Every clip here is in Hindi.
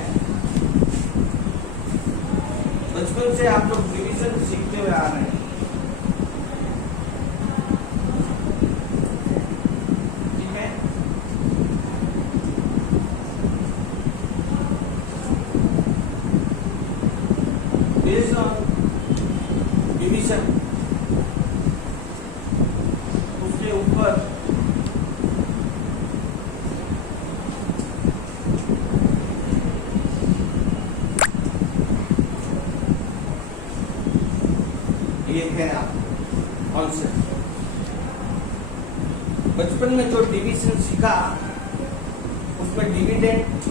हैं, बचपन से आप लोग डिवीजन सीखते हुए आ रहे हैं। ठीक है, बेस्ड ऑन डिवीजन उसके ऊपर ये है कॉन्सेप्ट। बचपन में जो डिवीजन सीखा उसमें डिविडेंड,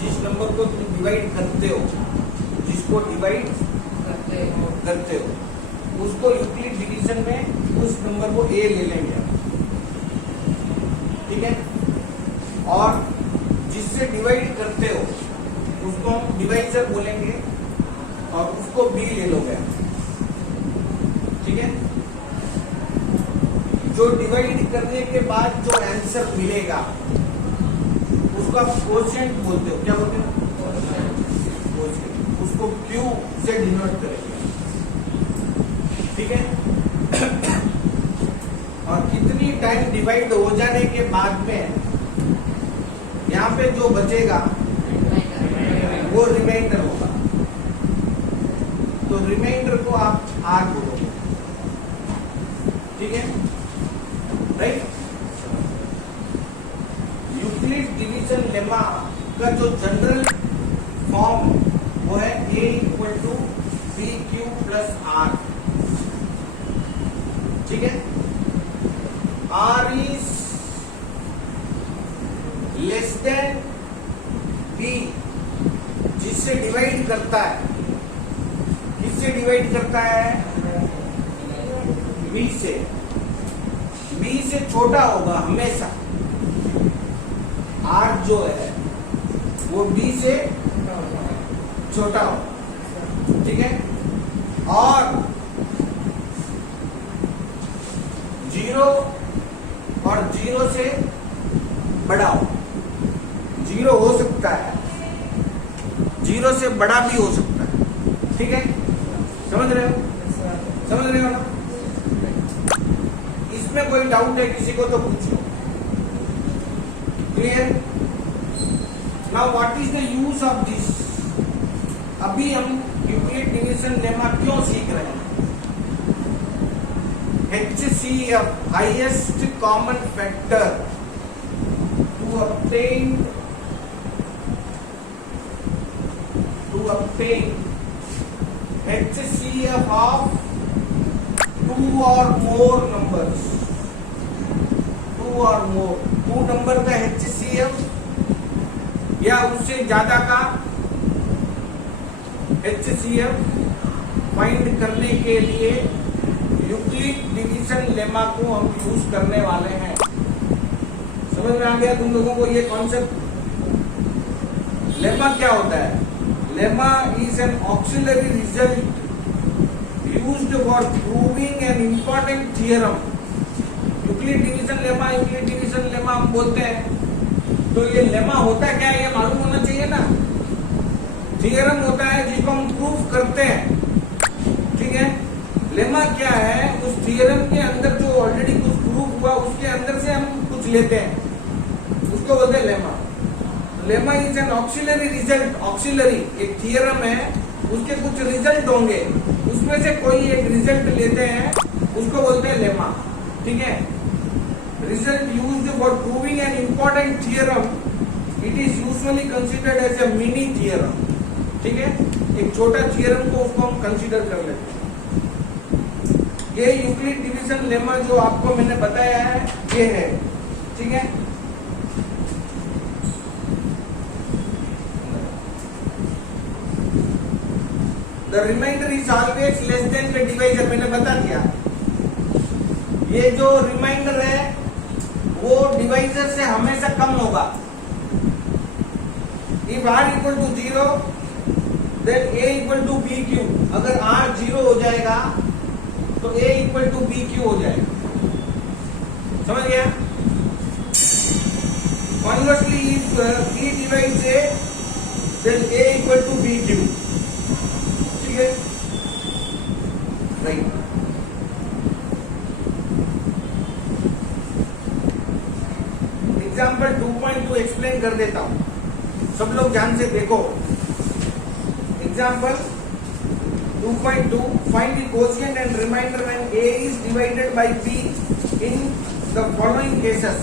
जिस नंबर को तुम डिवाइड करते हो, जिसको डिवाइड करते हो उसको यूक्लिड डिवीजन में उस नंबर को ए ले लेंगे। ठीक है, और जिससे डिवाइड करते हो उसको हम डिवाइजर बोलेंगे और उसको बी ले लोगे। ठीक है, जो डिवाइड करने के बाद जो आंसर मिलेगा उसको आप कोशेंट बोलते हो। क्या बोलते हो? कोशेंट। उसको क्यू से डिनोट करेंगे। ठीक है, और कितनी टाइम डिवाइड हो जाने के बाद में यहाँ पे जो बचेगा वो रिमाइंडर होगा। तो रिमाइंडर को आप आर बोलोगे। ठीक है, राइट। यूक्लिड डिवीजन लेमा का जो जनरल फॉर्म वो है a equal to B Q plus R. ठीक है, R is less than B, जिससे डिवाइड करता है। किससे डिवाइड करता है? बी से। बी से छोटा होगा हमेशा। आर जो है वो बी से छोटा होगा। ठीक है, और जीरो और जीरो से बड़ा हो। जीरो हो सकता है, जीरो से बड़ा भी हो सकता है। ठीक है, समझ रहे हो? समझ रहे हो ना? इसमें कोई डाउट है किसी को तो पूछो। Clear? Now what is the use of this? अभी हम यूक्लिड डिवीजन लेमा क्यों सीख रहे हैं? HCF, highest common factor, to obtain HCF of two or more numbers, two number का HCF या उससे ज्यादा का HCF फाइंड करने के लिए यूक्लिड डिवीजन लेमा को हम यूज करने वाले हैं। समझ में आ गया तुम लोगों को ये कॉन्सेप्ट? लेमा क्या होता है? Lemma is an auxiliary result used for proving an important theorem. Euclid division lemma हम बोलते हैं। तो ये लेमा होता क्या है ये मालूम होना चाहिए ना। थियरम होता है जिसको हम प्रूव करते हैं। ठीक है, लेमा क्या है? उस थियरम के अंदर जो ऑलरेडी कुछ प्रूव हुआ उसके अंदर से हम कुछ लेते हैं, उसको बोलते हैं lemma. Lemma is an auxiliary result. Auxiliary एक थियरम है, उसके कुछ रिजल्ट होंगे, उसमें से कोई एक रिजल्ट लेते हैं, उसको बोलते हैं लेमा। ठीक है, result used for proving an important theorem, it is usually considered as a mini theorem. ठीक है, एक छोटा थियरम को उसको हम कंसिडर कर लेते हैं। ये यूक्लिड डिवीजन लेमा जो आपको मैंने बताया है ये है। ठीक है, the remainder is always less than the divisor. मैंने बता दिया, ये जो रिमाइंडर है वो डिवाइजर से हमेशा कम होगा। If r equal to 0 then a equal to B q. अगर r 0 हो जाएगा तो a equal to B q हो जाएगा। समझ गया? Conversely if b divides a then A equal to BQ. ठीक है, राइट। एग्जाम्पल 2.2 एक्सप्लेन कर देता हूं, सब लोग ध्यान से देखो। Example 2.2, find the quotient and remainder when A is divided by B in the following cases।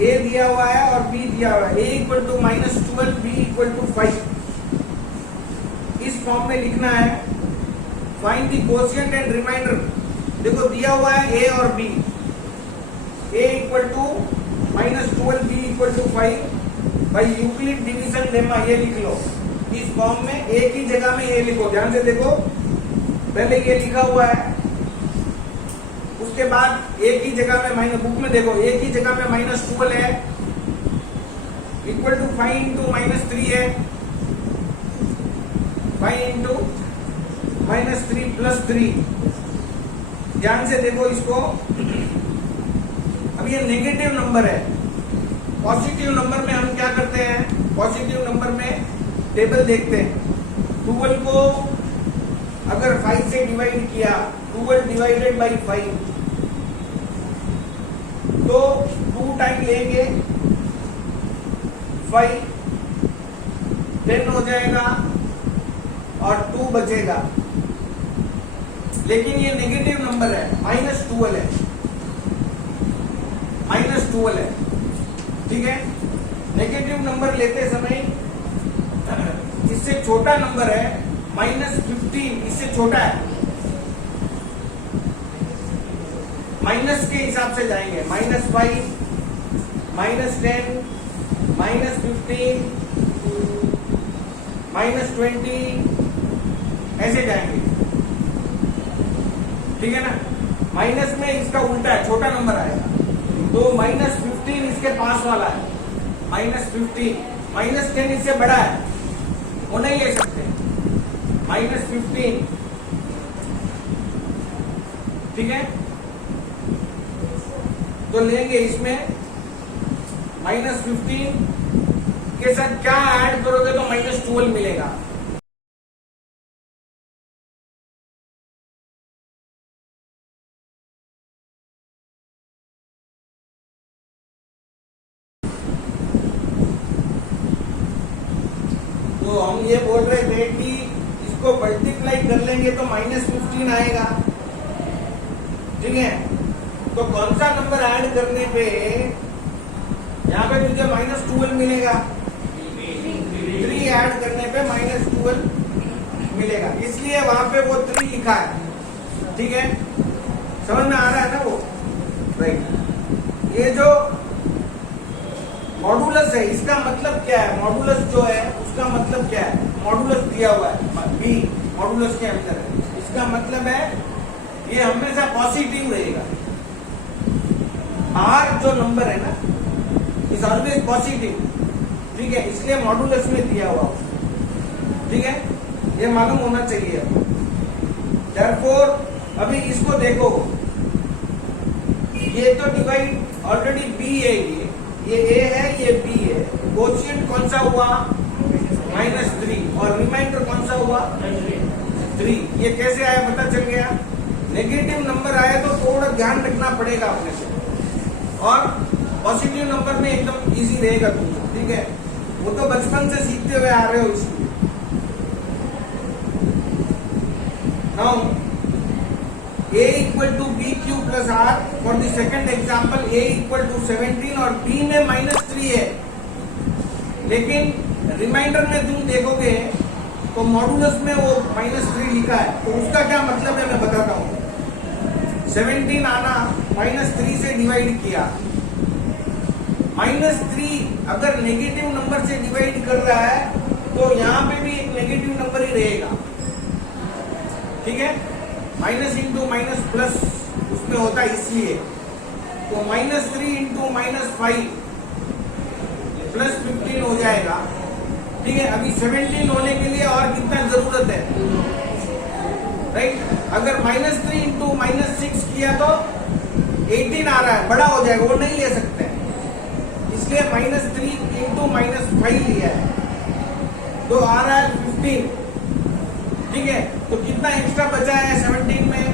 A दिया हुआ है और B दिया हुआ है, A equal to -12, B equal to 5। इस फॉर्म में लिखना है। Find the quotient and remainder, देखो दिया हुआ है A और B, A equal to -12, B equal to 5 by Euclid division lemma, ये लिख लो। इस फॉर्म में A की जगह में A लिखो, ध्यान से देखो, पहले ये लिखा हुआ है, उसके बाद A की जगह में माइनस, बुक में देखो A की जगह में -12 है, इक्वल टू 5 इंटू -3 है, 5 इंटू -3 प्लस 3। ध्यान से देखो इसको। अब ये नेगेटिव नंबर है। पॉजिटिव नंबर में हम क्या करते हैं, पॉजिटिव नंबर में टेबल देखते हैं। 12 को अगर 5 से डिवाइड किया, 12 डिवाइडेड बाई 5, तो 2 टाइम लेंगे 5, 10 हो जाएगा और 2 बचेगा। लेकिन ये नेगेटिव नंबर है, -12 है, -12 है, ठीक है। नेगेटिव नंबर लेते समय इससे छोटा नंबर है -15, इससे छोटा है, माइनस के हिसाब से जाएंगे, -5, -10, -15, -20, ऐसे जाएंगे, ठीक है ना। माइनस में इसका उल्टा है, छोटा नंबर आएगा, तो -15 इसके पास वाला है, -15, -10 इससे बड़ा है, वो नहीं ले सकते, -15, ठीक है। तो लेंगे इसमें -15 के साथ क्या ऐड करोगे तो -12 मिलेगा। तो हम ये बोल रहे थे कि इसको मल्टीप्लाई कर लेंगे तो -15 आएगा, ठीक है। तो कौन सा नंबर ऐड करने पे यहाँ पे तुझे -12 मिलेगा, 3 ऐड करने पे -12 मिलेगा, इसलिए वहां पे वो 3 लिखा है, ठीक है। समझ में आ रहा है ना वो, राइट। ये जो मॉडुलस है, इसका मतलब क्या है, मॉडुलस जो है उसका मतलब क्या है, मॉडुलस दिया हुआ है बी, मॉडुलस के अंदर है, इसका मतलब है ये हमेशा पॉजिटिव रहेगा। आर जो नंबर है ना, इज ऑलवेज पॉजिटिव, ठीक है, इसलिए मॉडुलस में दिया हुआ, ठीक है, ये मालूम होना चाहिए। देयरफॉर अभी इसको देखो, ये तो डिवाइड ऑलरेडी बी है, ये ए है, ये बी है, कोशिएंट कौन सा हुआ -3 और रिमाइंडर कौन सा हुआ 3। ये कैसे आया पता चल गया। नेगेटिव नंबर आया तो थोड़ा ध्यान रखना पड़ेगा अपने से, और पॉजिटिव नंबर में एकदम इजी रहेगा तुमको, ठीक है, वो तो बचपन से सीखते हुए आ रहे हो इसलिए। Now A equal to BQ plus R, for the second example A equal to 17 और B में -3 है, लेकिन रिमाइंडर में तुम देखोगे तो मॉडुलस में वो -3 लिखा है, तो उसका क्या मतलब है मैं बताता हूँ। 17 आना, -3 से डिवाइड किया, -3 अगर नेगेटिव नंबर से डिवाइड कर रहा है तो यहाँ पे भी एक नेगेटिव नंबर ही रहेगा, ठीक है। माइनस इंटू माइनस प्लस उसमें होता है, इसलिए तो -3 इंटू -5 प्लस 15 हो जाएगा, ठीक है। अभी 17 होने के लिए और कितना जरूरत है, राइट। अगर -3 इंटू -6 किया तो 18 आ रहा है, बड़ा हो जाएगा, वो नहीं ले सकते, इसलिए -3 इंटू -5 लिया है, तो आ रहा है 15, ठीक है। तो कितना एक्स्ट्रा बचा है 17 में?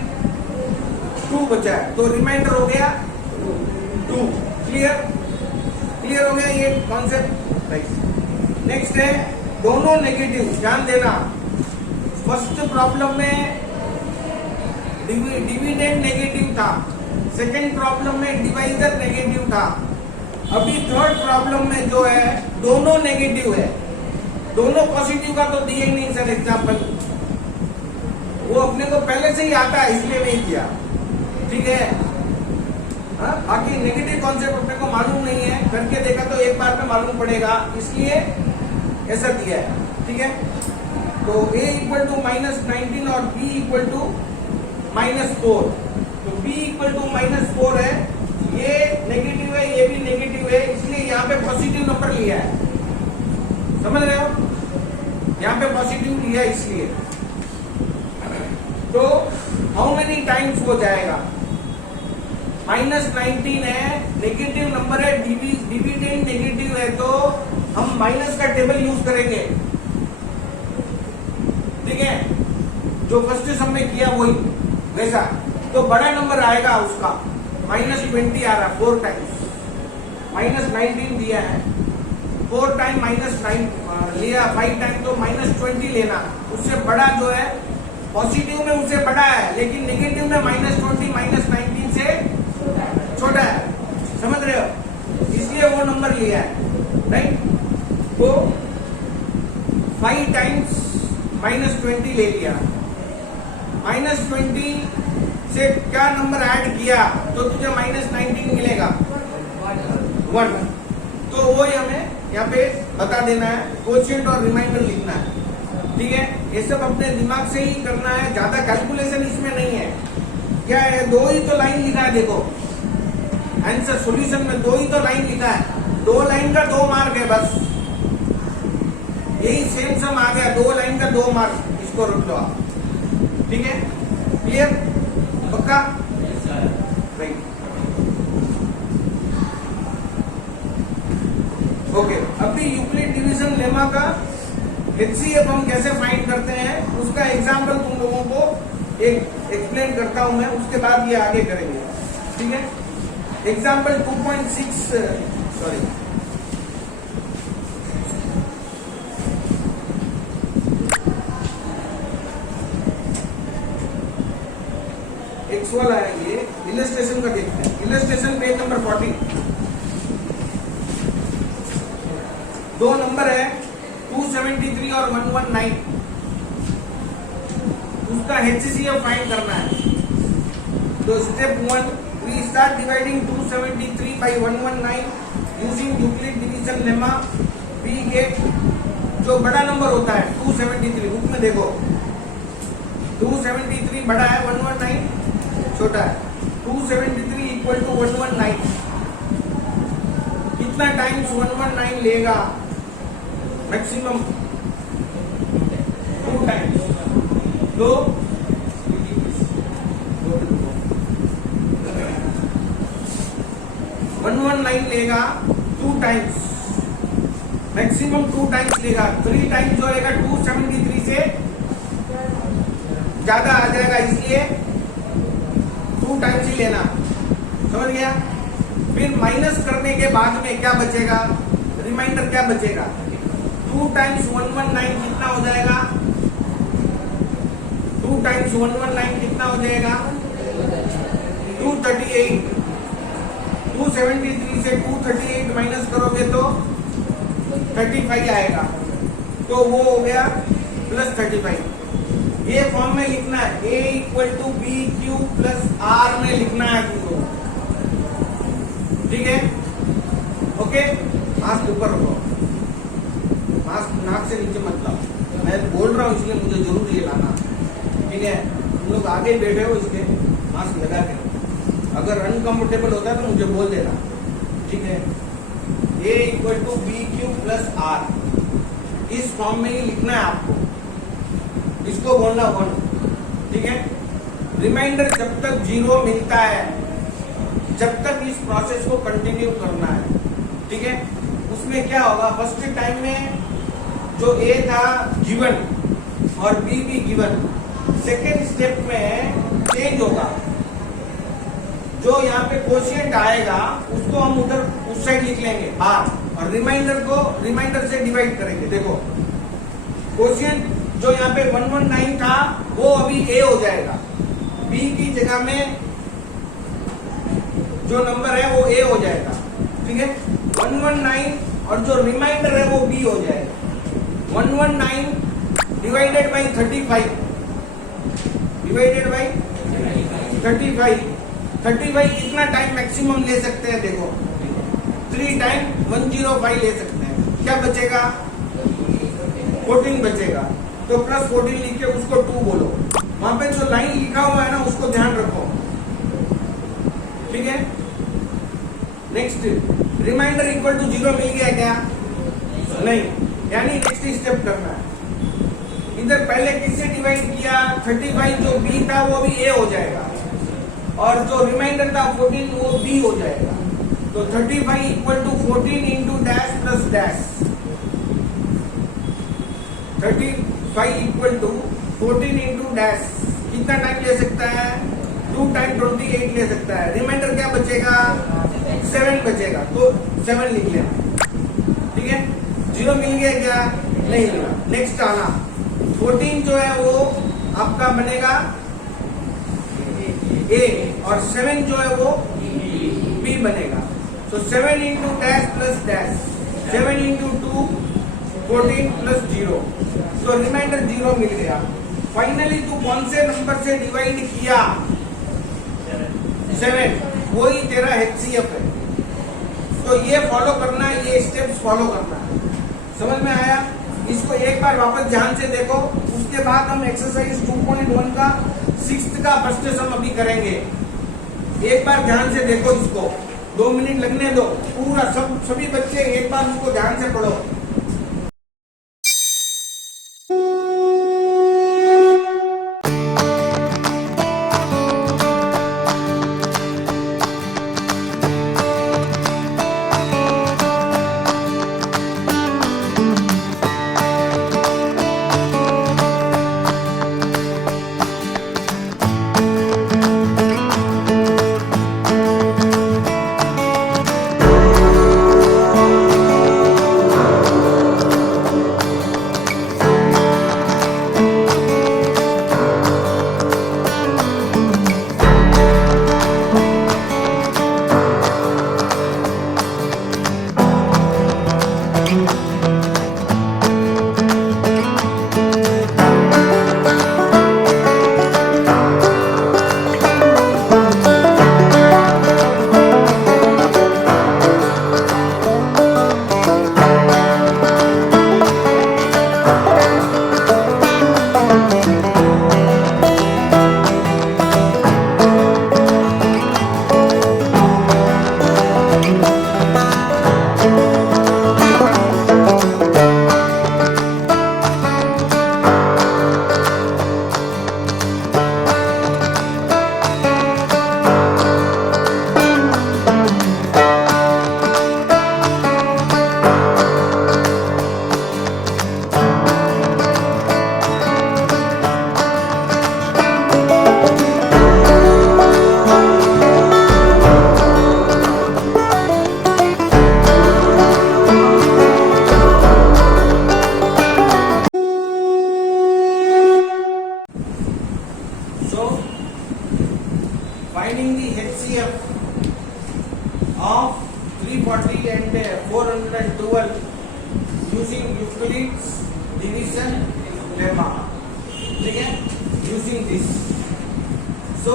2 बचा है, तो रिमाइंडर हो गया 2। क्लियर हो गया ये कॉन्सेप्ट। नेक्स्ट है दोनों नेगेटिव। ध्यान देना, फर्स्ट प्रॉब्लम में डिविडेंड नेगेटिव था, सेकंड प्रॉब्लम में डिवाइजर नेगेटिव था, अभी थर्ड प्रॉब्लम में जो है दोनों नेगेटिव है। दोनों पॉजिटिव का तो दिए ही नहीं सर एग्जाम्पल, वो अपने को पहले से ही आता है इसलिए नहीं किया, ठीक है। बाकी नेगेटिव कॉन्सेप्ट अपने को मालूम नहीं है, करके देखा तो एक बार में मालूम पड़ेगा, इसलिए ऐसा दिया है, ठीक है। तो a इक्वल टू -19 और b इक्वल टू -4। तो b इक्वल टू -4 है, ये नेगेटिव है, ये भी नेगेटिव है, इसलिए यहाँ पे पॉजिटिव नंबर लिया है। समझ रहे हो? यहाँ पे पॉजिटिव लिया इसलिए। तो हाउ मेनी टाइम्स हो जाएगा? -19 है, नेगेटिव नंबर है, डिविडेंड नेगेटिव है, तो हम माइनस का टेबल यूज करेंगे, ठीक है। जो फर्स्ट सम में किया वही वैसा। तो बड़ा नंबर आएगा उसका, -20 आ रहा, 4 टाइम्स। -19 दिया है, 4 टाइम -9 लिया, 5 टाइम, तो -20 लेना। उससे बड़ा जो है पॉजिटिव में उससे बड़ा है, लेकिन नेगेटिव में -20 -19 से छोटा है। समझ रहे हो? इसलिए वो नंबर लिया है, राइट। तो 5 टाइम्स -20 ले लिया, -20 से क्या नंबर ऐड किया तो तुझे -19 मिलेगा, 1। तो वो हमें यहाँ पे बता देना है, कोशिएंट और रिमाइंडर लिखना है, ठीक है। ये सब अपने दिमाग से ही करना है, ज्यादा कैलकुलेशन इसमें नहीं है। क्या है, 2 ही तो लाइन लिखा है, देखो आंसर सॉल्यूशन में 2 ही तो लाइन लिखा है, 2 लाइन का 2 मार्क है बस। यही सेम सम आ गया, 2 लाइन का 2 मार्क, इसको रख लो आप, ठीक है। क्लियर? पक्का? Right, okay. अभी यूक्लिड डिवीजन लेमा का HCF हम कैसे फाइंड करते हैं उसका एग्जाम्पल तुम लोगों को एक एक्सप्लेन करता हूं मैं, उसके बाद ये आगे करेंगे, ठीक है। एग्जाम्पल 2.6 सॉरी एक्स वाला है, ये इलस्ट्रेशन का देखते हैं। Illustration page number 40। 2 नंबर है 273 और 119, उसका HCF फाइंड करना है। तो step 1, we start dividing 273 by 119 using Euclid division lemma। we get जो बड़ा नंबर होता है 273, बुक में देखो 273 बड़ा है, 119 छोटा है। 273 इक्वल टू 119, कितना टाइम्स 119 लेगा? Maximum 2 times. तो 119 लेगा 2 टाइम्स, मैक्सिमम 2 टाइम्स लेगा। 3 टाइम्स जो लेगा 273 से ज्यादा आ जाएगा, इसलिए 2 टाइम्स ही लेना। समझ गया? फिर माइनस करने के बाद में क्या बचेगा? रिमाइंडर क्या बचेगा? 2 टाइम्स 119 कितना हो जाएगा? 2 टाइम्स 119 कितना हो जाएगा? 238। 273 से 238 माइनस करोगे तो 35 आएगा, तो वो हो गया +35। ये फॉर्म में लिखना है, A equal to BQ plus R में लिखना है तुमको, ठीक है। ओके, मास्क ऊपर रखो, मास्क नाक से नीचे मत लाओ। मैं बोल रहा हूँ इसलिए मुझे जरूर ये लाना, ठीक है। तुम लोग आगे बैठे हो, इसके मास्क लगा के रखो। अगर अनकंफर्टेबल होता है तो मुझे बोल देना, ठीक है। A equal to BQ plus R, इस फॉर्म में ही लिखना है आपको, इसको बोलना 1, ठीक है। रिमाइंडर जब तक 0 मिलता है, जब तक इस प्रोसेस को कंटिन्यू करना है, ठीक है। उसमें क्या होगा, फर्स्ट टाइम में जो ए था गिवन और बी भी गिवन, सेकेंड स्टेप में चेंज होगा। जो यहाँ पे कोशिएंट आएगा उसको हम उधर उस साइड लिख लेंगे आर, और रिमाइंडर को रिमाइंडर से डिवाइड करेंगे। देखो कोशिएंट जो यहाँ पे 119 था वो अभी ए हो जाएगा, बी की जगह में जो नंबर है वो ए हो जाएगा, ठीक है। 119 और जो रिमाइंडर है वो बी हो जाएगा। 119 डिवाइडेड बाई 35, डिवाइडेड बाई 35 कितना टाइम मैक्सिमम ले सकते हैं? देखो 3 टाइम 105 ले सकते हैं। क्या बचेगा? 14 बचेगा। तो प्लस 14 लिख के उसको 2 बोलो। वहां पे जो लाइन लिखा हुआ है ना उसको ध्यान रखो, ठीक है। नेक्स्ट, रिमाइंडर इक्वल टू 0 मिल गया क्या? नहीं, यानी नेक्स्ट स्टेप करना है। इधर पहले किससे डिवाइड किया? 35 जो बी था वो भी ए हो जाएगा, और जो रिमाइंडर था 14 वो बी हो जाएगा। तो 35 equal to 14 into dash plus dash. 35 equal to 14 into dash कितना टाइम ले सकता है? 2 टाइम 28 ले सकता है। रिमाइंडर क्या बचेगा? 7 बचेगा, तो 7 लिख लेना, ठीक है। 0 मिल गया क्या? नहीं मिला। नेक्स्ट आना, 14 जो है वो आपका बनेगा ए, और 7 जो है वो बी बनेगा। तो 7 into dash plus dash, 7 into 2 14 plus 0, तो रिमाइंडर 0 मिल गया। फाइनली तू कौन से नंबर से डिवाइड किया? 7, वही तेरा HCF है। तो ये फॉलो करना है, ये स्टेप्स फॉलो करना है। समझ में आया? इसको एक बार वापस ध्यान से देखो, उसके बाद हम एक्सरसाइज 2.1 का 6th का फर्स्ट सम अभी करेंगे। एक बार ध्यान से देखो इसको, 2 मिनट लगने दो, पूरा सभी बच्चे एक बार उसको ध्यान से पढ़ो। Finding the HCF of 340 and 412 using Euclid's division lemma. ठीक है, using this. So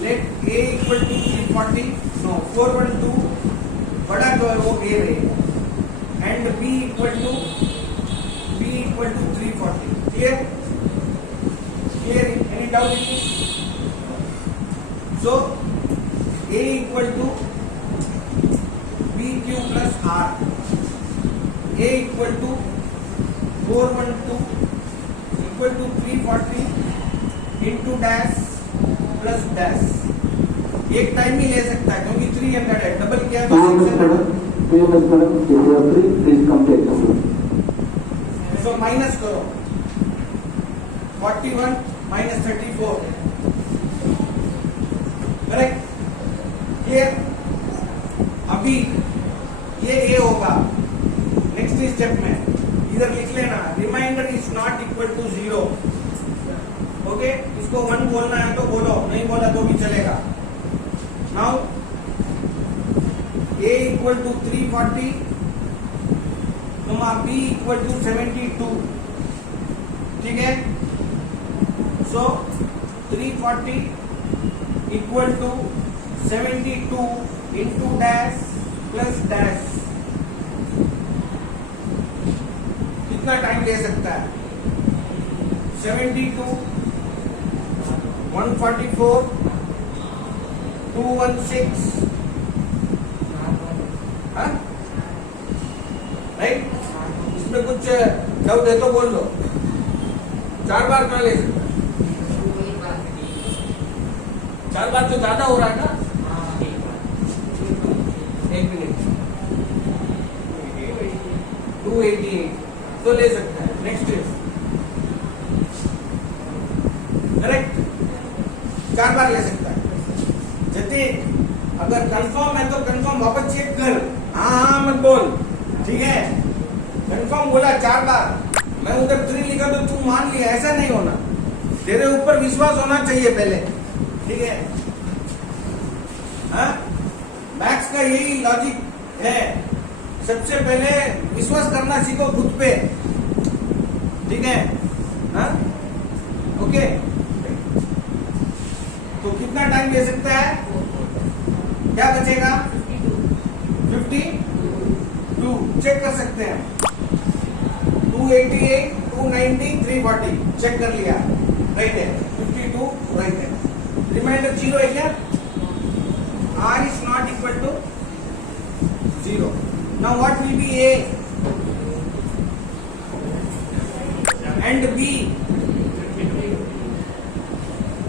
let A equal to 340, no 412 बड़ा जो है वो A रहेगा, and B equal to 340. Clear? Any doubt in this? So A equal to BQ plus R, A equal to 412 equal to 340 into dash plus dash. एक टाइम ही ले सकता है क्योंकि 300 है, डबल किया तो 600. So सो माइनस करो 41 माइनस 34 करेक्ट क्लियर। अभी ये ए होगा नेक्स्ट स्टेप में इधर लिख लेना remainder is not equal to 0 okay. इसको 1 बोलना है तो बोलो, नहीं बोला तो भी चलेगा। Now a equal to 340 b equal to 72 ठीक है। So 340 equal to 72 into dash plus dash कितना टाइम ले सकता है 72 144 216 राइट। इसमें कुछ डाउट है तो बोल दो। 4 बार ना ले सकता, 4 बार तो ज्यादा हो रहा है ना। 1 मिनट 288 तो ले सकता है। नेक्स्ट इज करेक्ट 4 बार ले सकता है। जतिन अगर कंफर्म है तो कंफर्म वापस चेक कर, हाँ मत बोल ठीक है। कंफर्म बोला 4 बार, मैं उधर 3 लिखा तो तू मान लिया, ऐसा नहीं होना। तेरे ऊपर विश्वास होना चाहिए पहले ठीक है। हाँ मैथ्स का यही लॉजिक है, सबसे पहले विश्वास करना सीखो खुद पे ठीक है। हाँ ओके तो कितना टाइम ले सकता है, क्या बचेगा 52 चेक कर सकते हैं। 288 290 340 चेक कर लिया राइट है। 52 राइट है। रिमाइंडर 0 है क्या, r is not equal to 0. Now what will be a and b?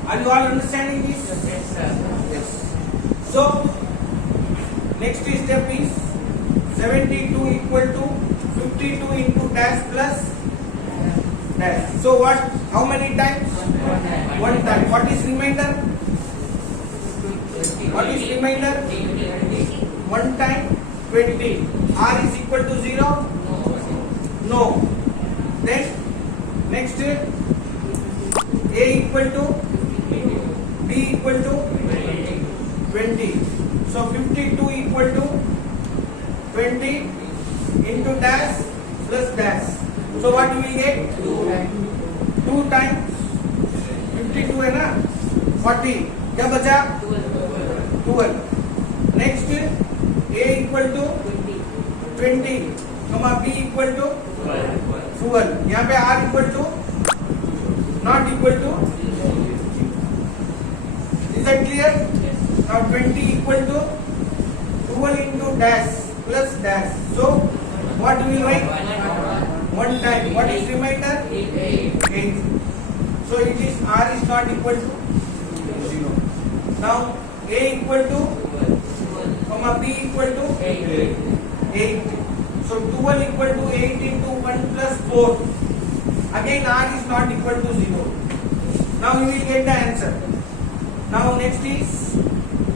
Are you all understanding this? Yes, sir. Yes. So next step is 72 equal to 52 into dash plus dash. So what? How many times? 1 time. What is remainder? What is remainder? 1 time 20. R is equal to 0? No. Then next A equal to B equal to 20. So 52 equal to 20 into dash plus dash. So what you will get? 2 times 52 है ना 40 क्या बचा 12। Next A equal to 20 B equal to 12। यहाँ पे R equal to not equal to. Is that clear? Now 20 equal to 12 into dash plus dash. So what we will write? 1 time. What is remainder? 8. So it is R is not equal to 0. Now A equal to B equal to 8. So 12 equal to 8 into 1 plus 4. Again R is not equal to 0. Now we will get the answer. Now next is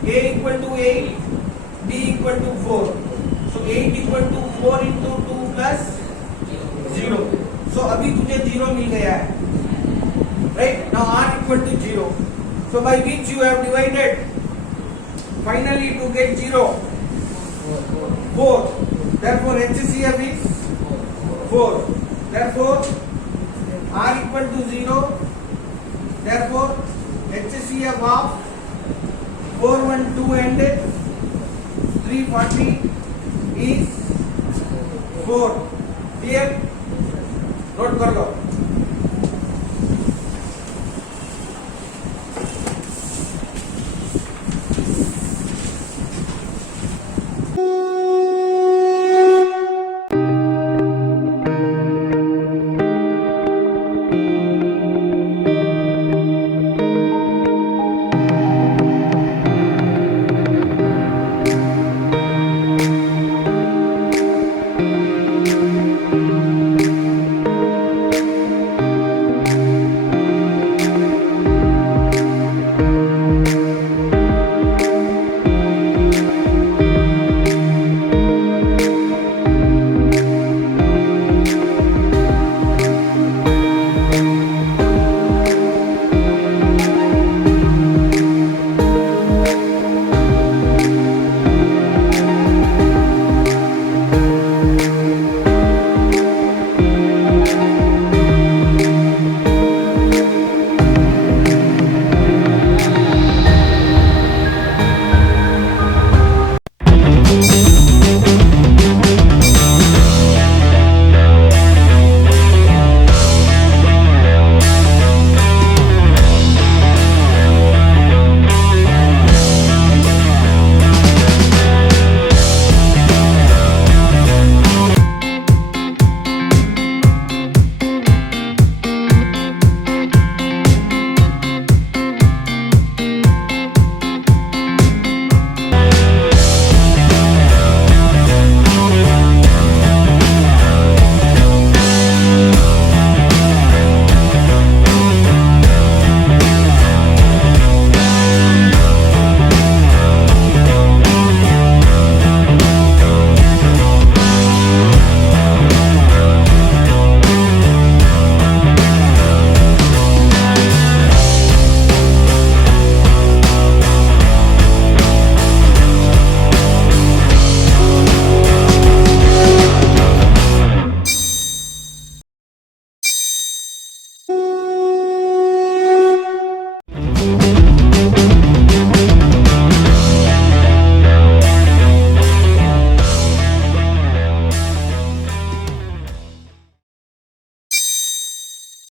A equal to 8, B equal to 4. So 8 equal to 4 into 2 plus 0. So अभी तुझे 0 मिल गया है, right? Now R equal to 0. So by which you have divided finally to get 0? 4. Therefore HCF is 4. Therefore R equal to 0. Therefore HCF of 412 and 340 is 4. Clear? Note कर लो।